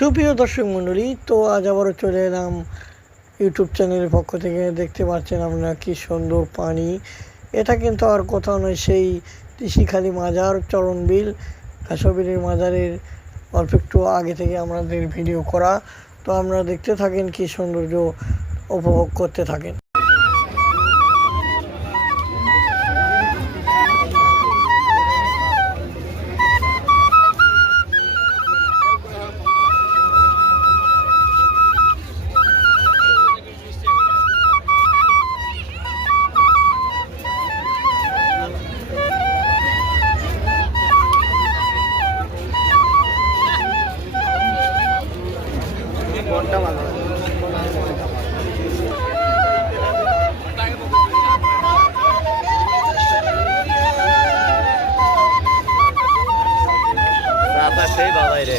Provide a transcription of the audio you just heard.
সুপ্রিয় দর্শক মণ্ডলী, তো আজ আবারও চলে এলাম ইউটিউব চ্যানেলের পক্ষ থেকে। দেখতে পাচ্ছেন আপনারা কি সুন্দর পানি। এটা কিন্তু আর কোথাও নয়, সেই তিসিখালী মাজার চরণবিল কাশবিলের মাজারের অল্প একটু আগে থেকে আমাদের ভিডিও করা। তো আপনারা দেখতে থাকেন, কি সৌন্দর্য উপভোগ করতে থাকেন। সেই বাবাই রে।